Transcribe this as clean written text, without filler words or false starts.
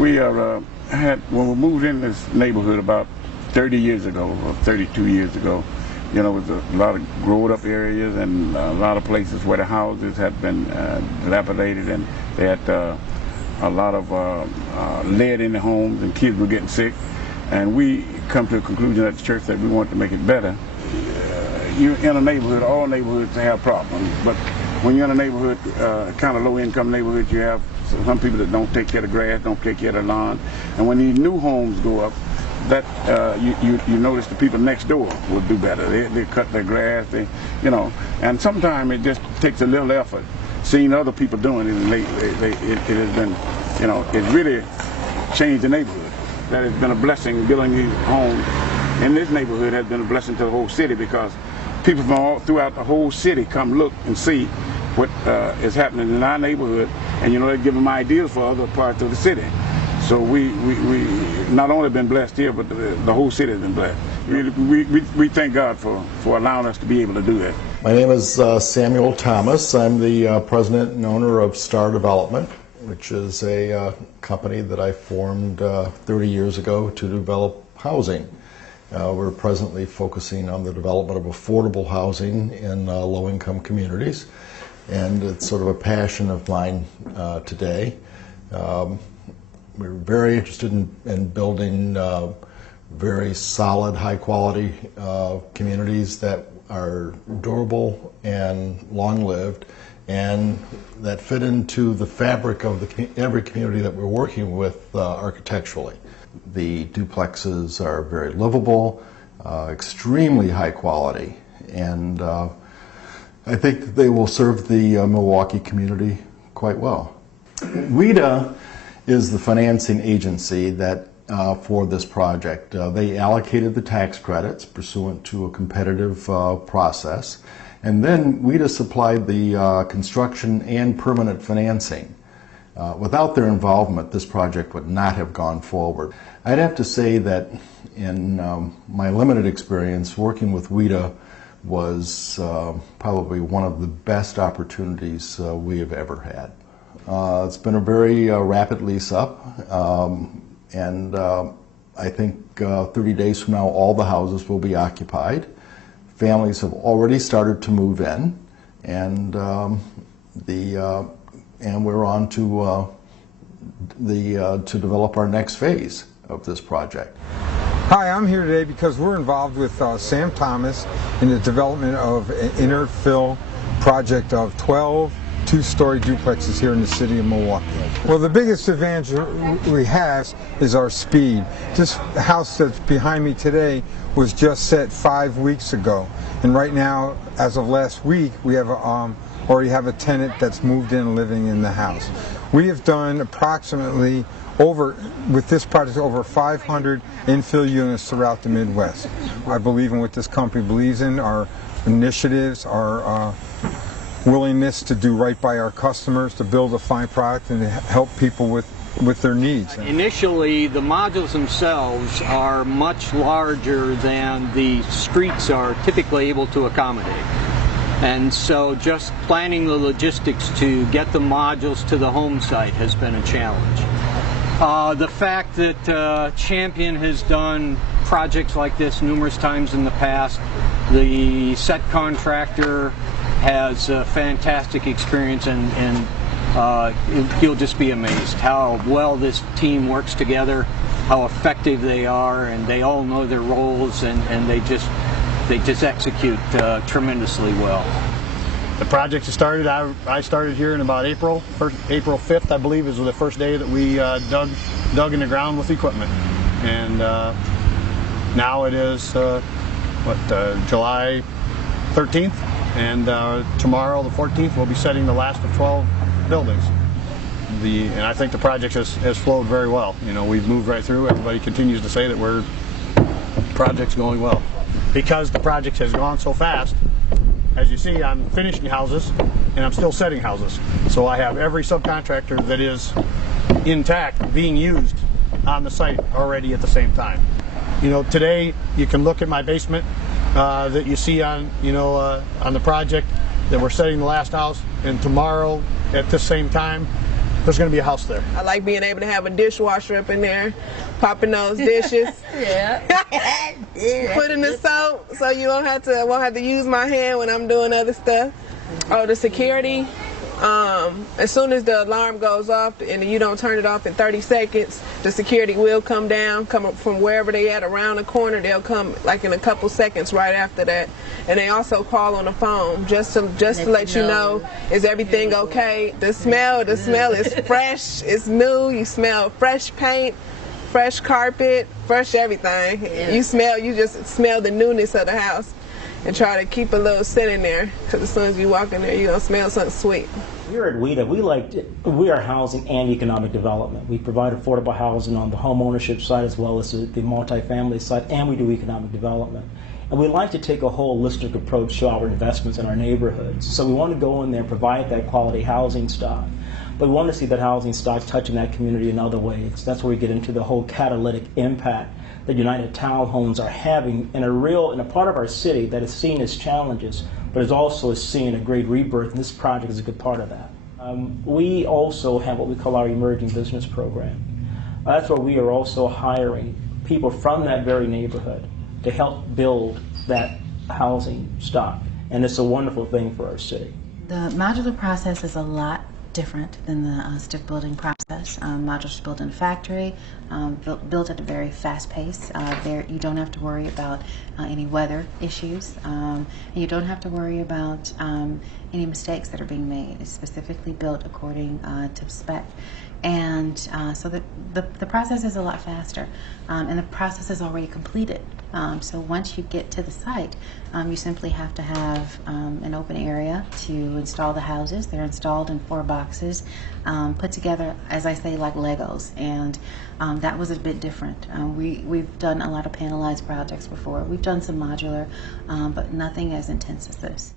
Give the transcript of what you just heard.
We are when we moved in this neighborhood about 30 years ago, or 32 years ago, you know, it was a lot of growed up areas and a lot of places where the houses had been dilapidated, and they had a lot of lead in the homes, and kids were getting sick. And we come to a conclusion at the church that we want to make it better. You're in a neighborhood, all neighborhoods have problems, but when you're in a neighborhood, kind of low-income neighborhood, you have some people that don't take care of the grass, don't take care of the lawn, and when these new homes go up, that you notice the people next door will do better. They cut their grass, you know, and sometimes it just takes a little effort. Seeing other people doing it, and it has been, you know, it really changed the neighborhood. That has been a blessing. Building these homes in this neighborhood has been a blessing to the whole city, because people from all throughout the whole city come look and see what is happening in our neighborhood, and you know, they give them ideas for other parts of the city. So we not only been blessed here, but the whole city has been blessed. We thank God for allowing us to be able to do that. My name is Samuel Thomas. I'm the president and owner of Star Development, which is a company that I formed 30 years ago to develop housing. We're presently focusing on the development of affordable housing in low-income communities, and it's sort of a passion of mine today. We're very interested in building very solid, high-quality communities that are durable and long-lived, and that fit into the fabric of every community that we're working with architecturally. The duplexes are very livable, extremely high quality, and I think that they will serve the Milwaukee community quite well. WIDA is the financing agency that for this project. They allocated the tax credits pursuant to a competitive process, and then WIDA supplied the construction and permanent financing. Without their involvement, this project would not have gone forward. I'd have to say that in my limited experience, working with WIDA was probably one of the best opportunities we have ever had. It's been a very rapid lease up, and I think 30 days from now all the houses will be occupied. Families have already started to move in, and we're on to to develop our next phase of this project. Hi, I'm here today because we're involved with Sam Thomas in the development of an inner fill project of 12 two-story duplexes here in the city of Milwaukee. Well, the biggest advantage we have is our speed. This house that's behind me today was just set 5 weeks ago, and right now, as of last week, we have already have a tenant that's moved in living in the house. We have done approximately with this project, over 500 infill units throughout the Midwest. I believe in what this company believes in, our initiatives, our willingness to do right by our customers, to build a fine product and to help people with their needs. Initially, the modules themselves are much larger than the streets are typically able to accommodate. And so just planning the logistics to get the modules to the home site has been a challenge. The fact that Champion has done projects like this numerous times in the past, the set contractor has a fantastic experience, and you'll just be amazed how well this team works together, how effective they are, and they all know their roles, and they just execute tremendously well. The project has started. I started here in about April 5th, I believe, is the first day that we dug in the ground with equipment, and now it is July 13th, and tomorrow, the 14th, we'll be setting the last of 12 buildings. And I think the project has flowed very well. You know, we've moved right through. Everybody continues to say that the project's going well. Because the project has gone so fast, as you see, I'm finishing houses and I'm still setting houses. So I have every subcontractor that is intact being used on the site already at the same time. You know, today you can look at my basement that you see on the project that we're setting the last house, and tomorrow at this same time there's going to be a house there. I like being able to have a dishwasher up in there, popping those dishes. Yeah. Putting the soap so you won't have to use my hand when I'm doing other stuff. Oh, the security. As soon as the alarm goes off and you don't turn it off in 30 seconds, the security will come down, come up from wherever they at around the corner. They'll come like in a couple seconds right after that. And they also call on the phone just to let you know, is everything okay? The smell is fresh, it's new. You smell fresh paint, fresh carpet, fresh everything. Yeah. You just smell the newness of the house. And try to keep a little scent in there, because as soon as you walk in there, you're going to smell something sweet. Here at WEDA, we are housing and economic development. We provide affordable housing on the home ownership side as well as the multifamily side, and we do economic development. And we like to take a holistic approach to our investments in our neighborhoods. So we want to go in there and provide that quality housing stock. But we want to see that housing stock touching that community in other ways. That's where we get into the whole catalytic impact that United Townhomes are having in a part of our city that is seen as challenges, but is also seeing a great rebirth, and this project is a good part of that. We also have what we call our emerging business program. That's where we are also hiring people from that very neighborhood to help build that housing stock, and it's a wonderful thing for our city. The modular process is a lot different than the stick building process. Modular is built in a factory, built at a very fast pace. You don't have to worry about any weather issues, and you don't have to worry about any mistakes that are being made. It's specifically built according to spec. And so the process is a lot faster, and the process is already completed. So once you get to the site, you simply have to have an open area to install the houses. They're installed in 4 boxes, put together, as I say, like Legos, and that was a bit different. We've done a lot of panelized projects before. We've done some modular, but nothing as intense as this.